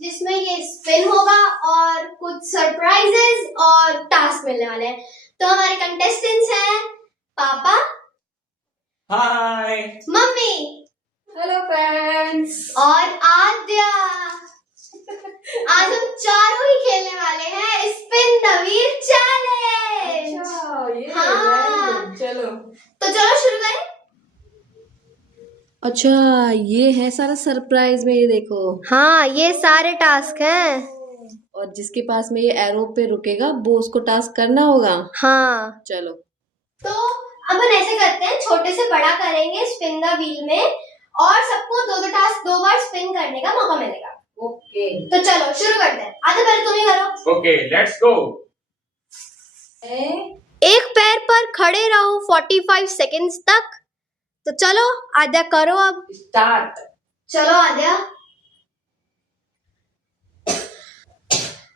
जिसमें ये स्पिन होगा और कुछ सरप्राइजेस और टास्क मिलने वाले हैं। तो हमारे कंटेस्टेंट्स हैं पापा, हाय, मम्मी, हेलो फ्रेंड्स और आद्या। आज हम चारों ही खेलने वाले हैं स्पिन द व्हील चैलेंज। हाँ। चलो तो चलो शुरू करें। अच्छा, ये है सारा सरप्राइज में, ये देखो। हाँ, ये सारे टास्क हैं। और जिसके पास में ये एरो पे रुकेगा वो उसको टास्क करना होगा। हाँ, चलो तो अपन ऐसे करते हैं, छोटे से बड़ा करेंगे स्पिन द व्हील में और सबको दो टास्क 2 बार स्पिन करने का मौका मिलेगा। ओके, तो चलो शुरू करते हैं। आधे पहले तुम ही करो। Okay, let's go. एक पैर पर खड़े रहो 45 सेकंड्स तक। तो चलो आद्या करो अब। स्टार्ट। चलो आद्या।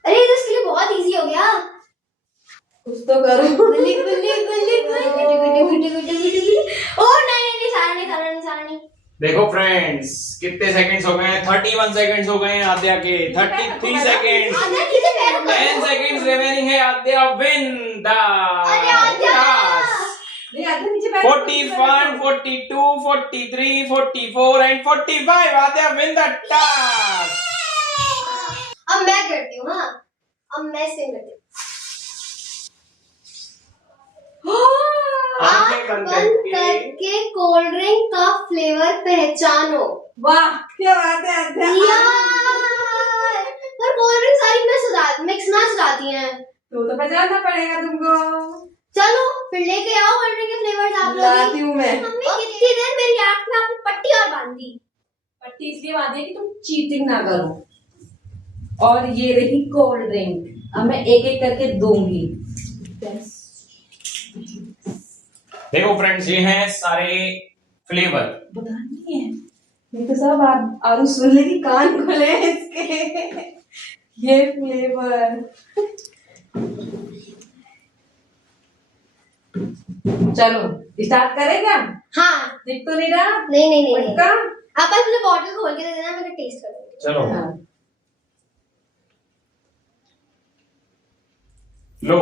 अरे ये तो इसके लिए बहुत इजी हो गया। कुछ तो करो। गुल्ली गुल्ली गुल्ली गुल्ली गुल्ली गुल्ली गुल्ली गुल्ली। ओ नहीं, सारा नहीं। देखो फ्रेंड्स, कितने सेकंड्स हो गए हैं? 31 सेकंड्स हो गए हैं आद्या के। 33 सेकंड्स, आद्या किसे पैर को 10 सेकंड्स रिमेनिंग है। आद्या विन द अरे Aadya. Task. 41, 42, 43, 44 and 45। Aadya win the task. अब मैं करती हूँ। हाँ, अब मैं स्पिन करती हूँ। आंखें बंद करके कोल्ड ड्रिंक का फ्लेवर पहचानो। वाह, क्या बात है आद्या। यार, पर कोल्ड ड्रिंक सारी मिक्स मैच जाती हैं। तो पहचानना पड़ेगा तुमको। चलो फिर लेके आओ कोल्ड ड्रिंक के फ्लेवर्स आप लोग। लाती हूँ मैं। मम्मी कितनी देर मेरी आंख में आपने पट्टी और बांधी। पट्टी इसलिए बांधी है कि तुम चीटिंग ना करो। और ये रही कोल्ड ड्रिंक। अब मैं एक एक करके दूंगी। देखो फ्रेंड्स, ये हैं सारे फ्लेवर। बता नहीं है, नहीं तो सब आलू सुन लेगी, कान खोले हैं इसके। ये फ्लेवर। चलो स्टार्ट करें क्या? हाँ, दिख तो नहीं रहा? नहीं। पक्का? आप मुझे बॉटल खोल के दे देना, मैं टेस्ट कर लूंगी। चलो हाँ। लो,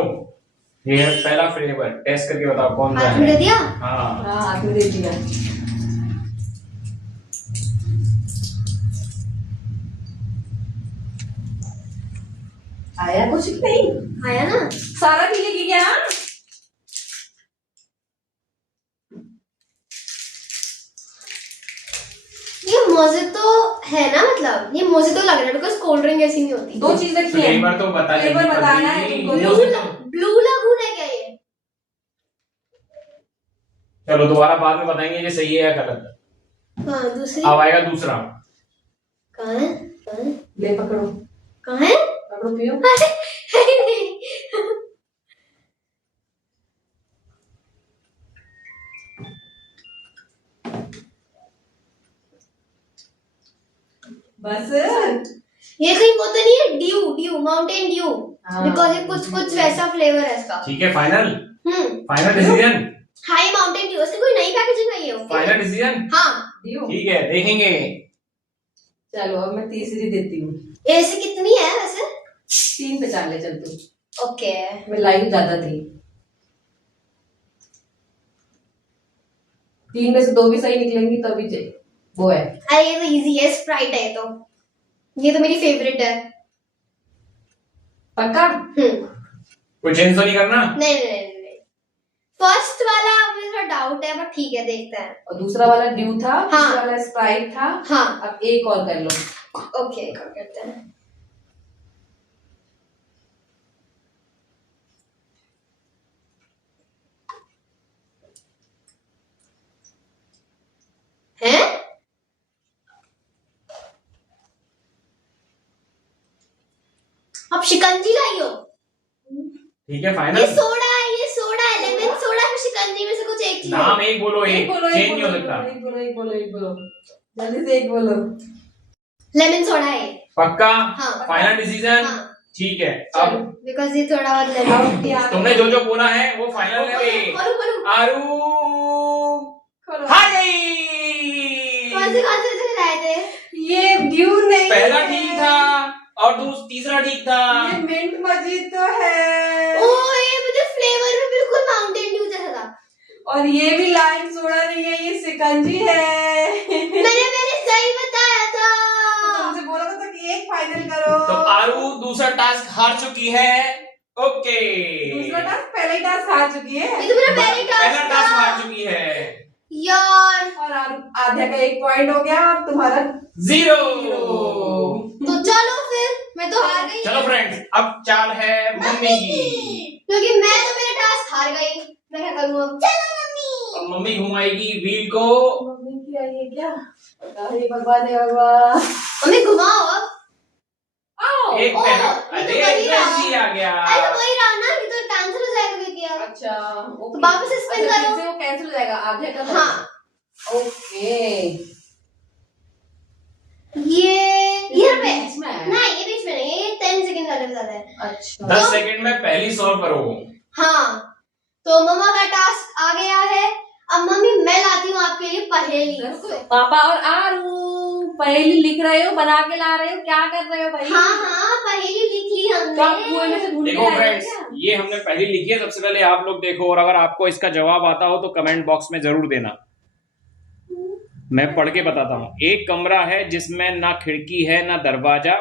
ये है पहला फ्लेवर। टेस्ट करके बताओ कौन सा हाथ में दे है। दिया। हाँ, हाँ, हाथ में दे दिया। आया कुछ नहीं? आया ना। सारा पी लेगी क्या? ये मोजितो है ना, मतलब ये मोजितो लग रहा है बिकॉज़ कोल्ड ड्रिंक ऐसी नहीं होती। दो चीज रखी है। फ्लेवर तो बता दीजिए। फ्लेवर बताना है तुमको। ब्लू लगून है क्या ये? चलो दोबारा बाद में बताएंगे ये सही है या गलत। हाँ, दूसरी अब आएगा दूसरा। कहाँ है? ले पकड़ो, कहाँ है? पकड़ो, पियो। अरे नहीं। बस ये कहीं वो तो नहीं है? Due Mountain Dew. हाँ। बिकॉज़ ये कुछ वैसा फ्लेवर है इसका। ठीक है, फाइनल हम्म। डिसीजन। हाँ, ये माउंटेन ड्यू। इसकी कोई नई पैकेजिंग आई है? Final decision. हाँ। दियो। ठीक है, देखेंगे। चलो अब मैं तीसरी देती हूँ। ऐसे कितनी है वैसे? 3 पे 4 ले चल तू। ओके। मैं लाइन ज्यादा थी। 3 में से 2 भी सही निकलेंगी तभी वो है। अरे ये तो इजी है, स्प्राइट है ये तो मेरी फेवरेट है। पक्का? कुछ चेंज तो नहीं करना? नहीं। फर्स्ट वाला मुझे थोड़ा डाउट है, बट ठीक है, देखते हैं। और दूसरा वाला ड्यू था। हाँ। दूसरा वाला स्प्राइट था। हाँ। अब एक और कर लो। ओके, एक और करते हैं। हैं? अब शिकंजी लाई हो? ठीक है, ये फाइनल। सोडा है लेमन सोडा है, शिकंजी में से कुछ एक चीज है। नाम एक बोलो, एक चेंज नहीं हो सकता। एक बोलो जल्दी से, एक बोलो। लेमन सोडा है। पक्का? हाँ। Final decision. हाँ। ठीक है, अब बिकॉज ये थोड़ा बहुत लेमन। तुमने जो जो बोला है वो फाइनल है। आरू खोलो। हार गई। कौन से लाए थे? ये ड्यू नहीं पहला है। ठीक था और तीसरा ठीक था। ये मिंट मजीद तो है। ओए मुझे फ्लेवर में बिल्कुल माउंटेन ड्यू जैसा था। और ये भी लाइम सोडा नहीं है, ये शिकंजी है। मैंने सही बताया था। तुमसे बोला था कि एक फाइनल करो। तो आरू दूसरा टास्क हार चुकी है। ओके, दूसरा टास्क पहले ही टास्क हार चुकी है। ये तो मेरा पहली पहला टास्क टास्क था हार चुकी है। यार। और आध्या का 1 पॉइंट हो गया और तुम्हारा 0। तो चलो फिर मैं तो हार गई चलो फ्रेंड्स, अब चाल है मम्मी की। क्योंकि मैं तो मेरा टास्क हार गई। मैं क्या करूँ अब? चलो मम्मी। अब मम्मी घुमाएगी व्हील को। मम्मी की आई है क्या? अरे भगवान है भगवान। मम्मी घुमाओ अब। आओ। एक ओ, मिनट, ये तो अरे वही रहा। वैसे ही आ गया। अरे तो वही रहा ना, ये तो कैंसिल हो जाएगा क्योंकि यार। अच्छा तो वापस से spin अच्छा, करो। फिर से वो कैंसिल हो जाएगा आधे का। हाँ। ओके। ये पे बीच में है। नहीं, ये बीच में नहीं, ये 10 सेकंड का ज्यादा है। अच्छा 10 सेकंड में पहली सॉल्व करो। हाँ, तो मम्मा का टास्क आ गया है। अब मम्मी मैं लाती हूँ आपके लिए पहेली। पापा और आरू पहेली लिख रहे हो, बना के ला रहे हो, क्या कर रहे हो भाई? हाँ पहेली लिख ली तो आप कुएं में हमने। से ढूंढ के देखो लाए हो फ्रेंड्स, क्या? ये हमने पहली लिखी है। सबसे पहले आप लोग देखो, और अगर आपको इसका जवाब आता हो तो कमेंट बॉक्स में जरूर देना। मैं पढ़ के बताता हूँ। एक कमरा है जिसमें ना खिड़की है ना दरवाजा,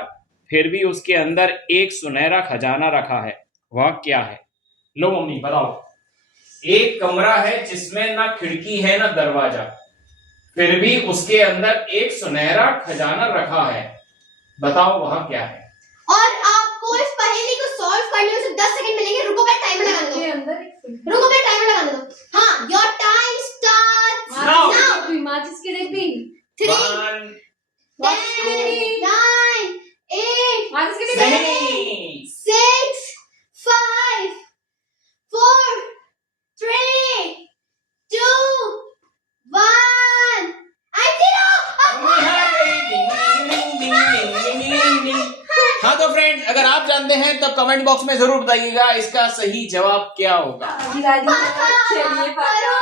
फिर भी उसके अंदर एक सुनहरा खजाना रखा है, वह क्या है? लो मम्मी बताओ। एक कमरा है जिसमें ना खिड़की है ना दरवाजा, फिर भी उसके अंदर एक सुनहरा खजाना रखा है, बताओ वह क्या है? और आपको इस पहेली को सॉल्व करने में सिर्फ 10 सेकंड मिलेंगे। रुको मैं टाइमर लगाने इसके दो। अंदर एक रुको मैं टाइमर लगाने दो। हाँ, your time starts Now. Now. माचिस की डिब्बी। 3 1 10 9 8 माचिस की डिब्बी। नहीं। 6 5 4 3 2 1 आई मम्मी हार गई। डिंग, डिंग, डिंग, डिंग, डिंग, डिंग, डिंग। हाँ तो फ्रेंड्स, अगर आप जानते हैं तो कमेंट बॉक्स में जरूर बताइएगा इसका सही जवाब क्या होगा। अभी राजी है। चलिए पापा।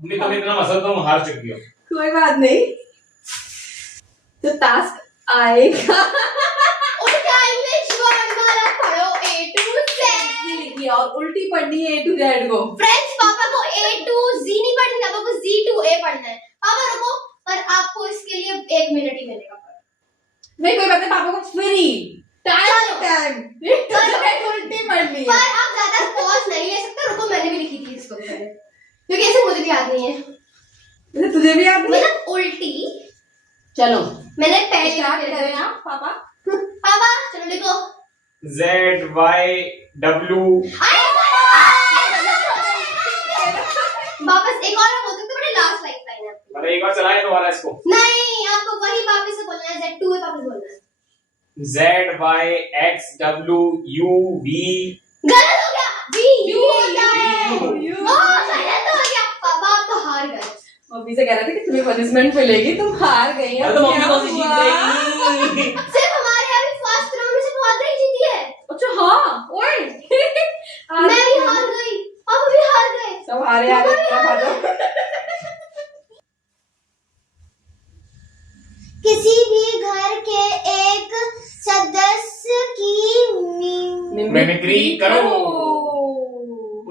मम्मी तुम इतना मसल तुम हार चुकी हो। कोई बात नहीं, तो टास्क आएगा। उल्टा इंग्लिश वर्ड वाला पढ़ो A to Z। लिखी है और उल्टी पढ़नी है A to Z को। फ्रेंड्स, पापा को A to Z नहीं पढ़ना, पापा को Z to A पढ़ना है। पापा रुको, पर आपको इसके लिए 1 मिनट ही मिलेगा। नहीं कोई बात नहीं, पापा को फ्री टाइम उल्टी पढ़नी पर है। आप ज्यादा पॉज नहीं ले सकते। रुको, मैंने भी लिखी थी इसको पहले, क्योंकि ऐसे मुझे भी याद नहीं है। वैसे तुझे भी याद नहीं? मतलब उल्टी चलो मैंने पहले स्टार्ट लिखी करें थी। आप पापा। पापा चलो लिखो। Z Y W। वापस एक और बोल सकते, बड़े लास्ट लाइन है आपकी। अरे एक बार चलाए दोबारा इसको। नहीं, आपको वही वापस से बोलना है। Z2 है, वापस बोलना है। Z Y X W U V। गलत हो गया। V U होता है। U। ओह, गलत हो गया। पापा आप तो हार गए। मम्मी से कह रहे थे कि तुम्हें पनिशमेंट मिलेगी, तुम हार गई। अरे तो मम्मी कौन सी जीत गई? सिर्फ हमारे यहाँ भी फर्स्ट राउंड में से बहुत ही जीती है। अच्छा हाँ, ओए मैं भी हार गई, पापा भी हार गए। सब हारे हारे तरफ आ जाओ। किसी भी घर के एक सदस्य की मिमिक्री करो।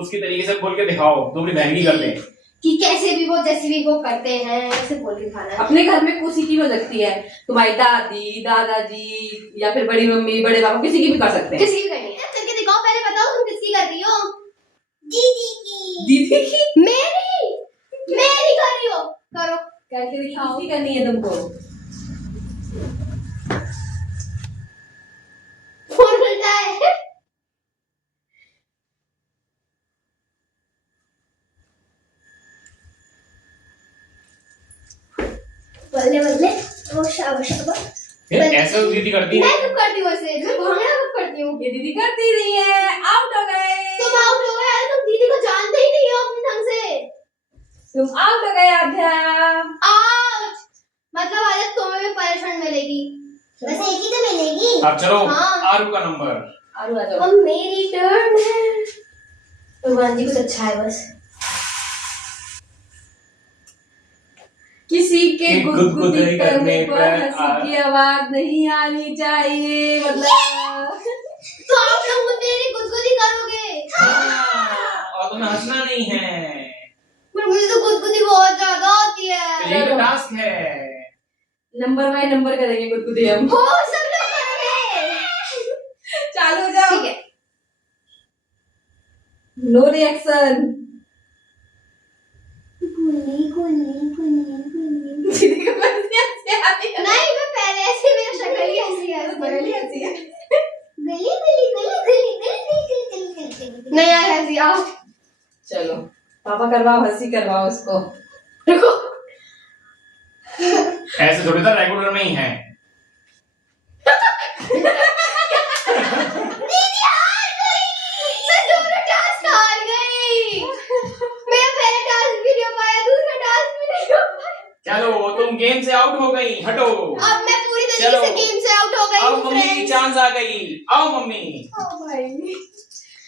उसकी तरीके से बोल के दिखाओ, थोड़ी महंगी कर दे। कि कैसे भी वो जैसे भी वो करते हैं ऐसे बोल के खाना है। अपने घर में किसी की हो सकती है, तुम्हारी दादी दादाजी या फिर बड़ी मम्मी बड़े पापा, किसी की भी कर सकते हैं। किसी की करनी है करके दिखाओ। पहले बताओ तुम किसकी कर रही हो? दीदी की। दीदी की मेरी कर रही हो। करो। करके दिखाओ। किसकी करनी है तुमको? फोन उल्टा है। बल्ले बल्ले ऐसे वो दीदी करती है। मैं कब करती हूँ ऐसे? मैं भांगड़ा कब करती हूँ? ये दीदी करती नहीं है, आउट हो गए। तुम आउट हो गए। अरे तुम दीदी को जानते ही नहीं हो अपने ढंग से। तुम आउट हो गए आध्या। आउट। मतलब आज तुम्हें भी पनिशमेंट मिलेगी। बस एक ही तो मिलेगी। अब चलो हाँ। आरू का नंबर। आरू आ जाओ। अब मेरी टर्न है। भगवान जी कुछ अच्छा है बस। किसी के कि गुदगुदी करने पर हंसी की आवाज नहीं आनी चाहिए, मतलब तो आप लोग मेरी गुदगुदी करोगे। और तुम्हें हंसना नहीं है, पर मुझे तो गुदगुदी बहुत ज्यादा होती तो है। यही तो टास्क है। नंबर बाय नंबर करेंगे गुदगुदी हम। हो सब लोग करोगे। चालू हो जाओ। ठीक है। No reaction. नहीं मैं पहले ऐसे मेरा शक्ल ही ऐसी है। नहीं यार ऐसी आओ। चलो पापा करवाओ, हंसी करवाओ उसको। रुको। ऐसे थोड़ी था, रेगुलर में ही है। दीदी हार गई। मैं दोनों टास्क हार गई। मेरा पहला टास्क भी नहीं हो पाया, दूसरा टास्क भी नहीं हो पाया। चलो तुम गेम से आउट हो गई, हटो। अब मैं पूरी तरीके चलो। से गेम से आउट हो गई अब हूँ मम्मी की फ्रेंड्स। चांस आ गई, आओ मम्मी।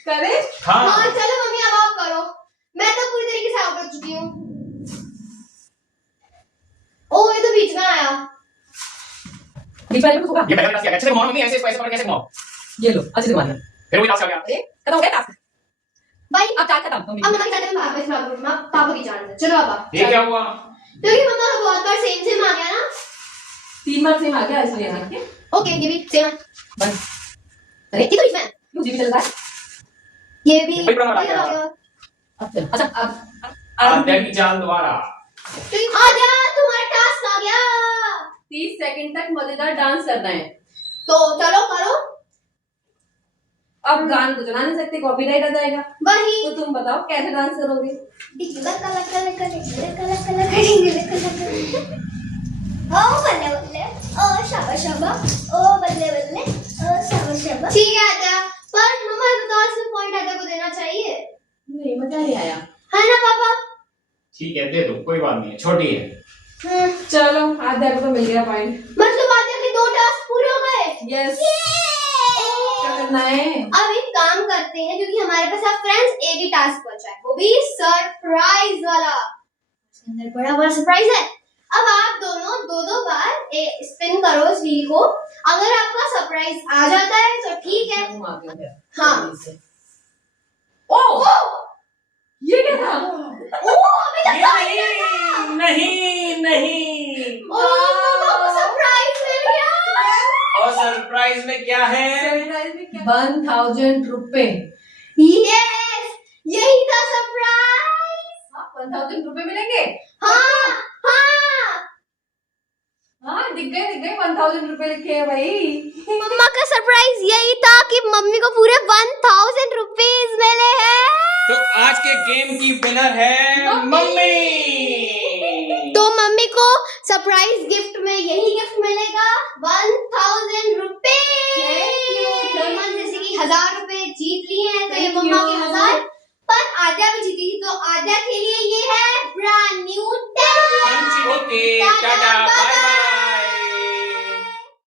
करे हाँ चलो मम्मी अब आप करो। मैं तो पूरी तरीके से आउट हो चुकी हूँ। ओ ये तो बीच में आया। ये पहले कुछ होगा। ये पहले टास्क किया, अच्छे से घुमाओ मम्मी, ऐसे इसको ऐसे पकड़ के ऐसे घुमाओ। ये लो अच्छे से मारना। फिर वही टास्क आ गया। खत्म हो गया टास्क। भाई अब टास्क खत्म। अब मम्मा के साथ में वापस पापा की चांस है। चलो अब आप। ये क्या हुआ? क्योंकि मम्मा का बहुत बार सेम सेम आ गया ना। 3 बार सेम आ गया इसलिए हार के। ओके ये भी सेम। बस अरे ये तो इसमें क्यों जी भी चल रहा है। ये भी वही पुराना ये वाला। आ गया। अब चलो अच्छा अब आद्या की चाल दोबारा। आ जा तुम्हारा टास्क आ गया। 30 सेकंड तक मजेदार डांस करना है। तो चलो करो। अब गाना तो चला नहीं सकते, कॉपीराइट आ जाएगा। वही तो तुम बताओ कैसे डांस करोगे। ओ बल्ले बल्ले ओ शाबा शाबा ओ बल्ले बल्ले ओ शाबा शाबा। ठीक है आद्या, पर मम्मा बताओ इसमें पॉइंट आद्या को देना चाहिए। नहीं मजा नहीं आया। है ना पापा? ठीक है दे दो, कोई बात नहीं है, छोटी है। चलो आद्या को तो मिल गया पॉइंट। मतलब आद्या के 2 टास्क पूरे हो गए। यस क्या करना है। अब एक काम करते हैं, क्योंकि हमारे पास अब फ्रेंड्स एक ही टास्क बचा है, वो भी सरप्राइज वाला। उसके अंदर बड़ा बड़ा सरप्राइज है। अब आप दोनों 2-2 बार स्पिन करो इस व्हील को। अगर आपका सरप्राइज आ जाता है तो ठीक है। हाँ। ओ ये क्या था। ओ अभी तक तो नहीं था। नहीं नहीं। ओ मम्मा को सरप्राइज मिल गया। और सरप्राइज में क्या है? 1000 रुपए। यस यही था सरप्राइज। 1000 रुपए मिलेंगे। हाँ हाँ हाँ दिख गए 1000 रुपए लिखे हैं भाई। मम्मा का सरप्राइज यही था कि मम्मी को पूरे 1000 रुपीज मिले हैं। तो आज के गेम की विनर है मम्मी। तो मम्मी को सरप्राइज गिफ्ट में यही गिफ्ट मिलेगा 1000 रुपीज। मम्मा जैसे कि 1000 रुपए जीत लिए हैं, तो ये मम्मा के 1000। पर आद्या भी जीती थी, तो आद्या के लिए ये है brand new table. Okay tata bye bye.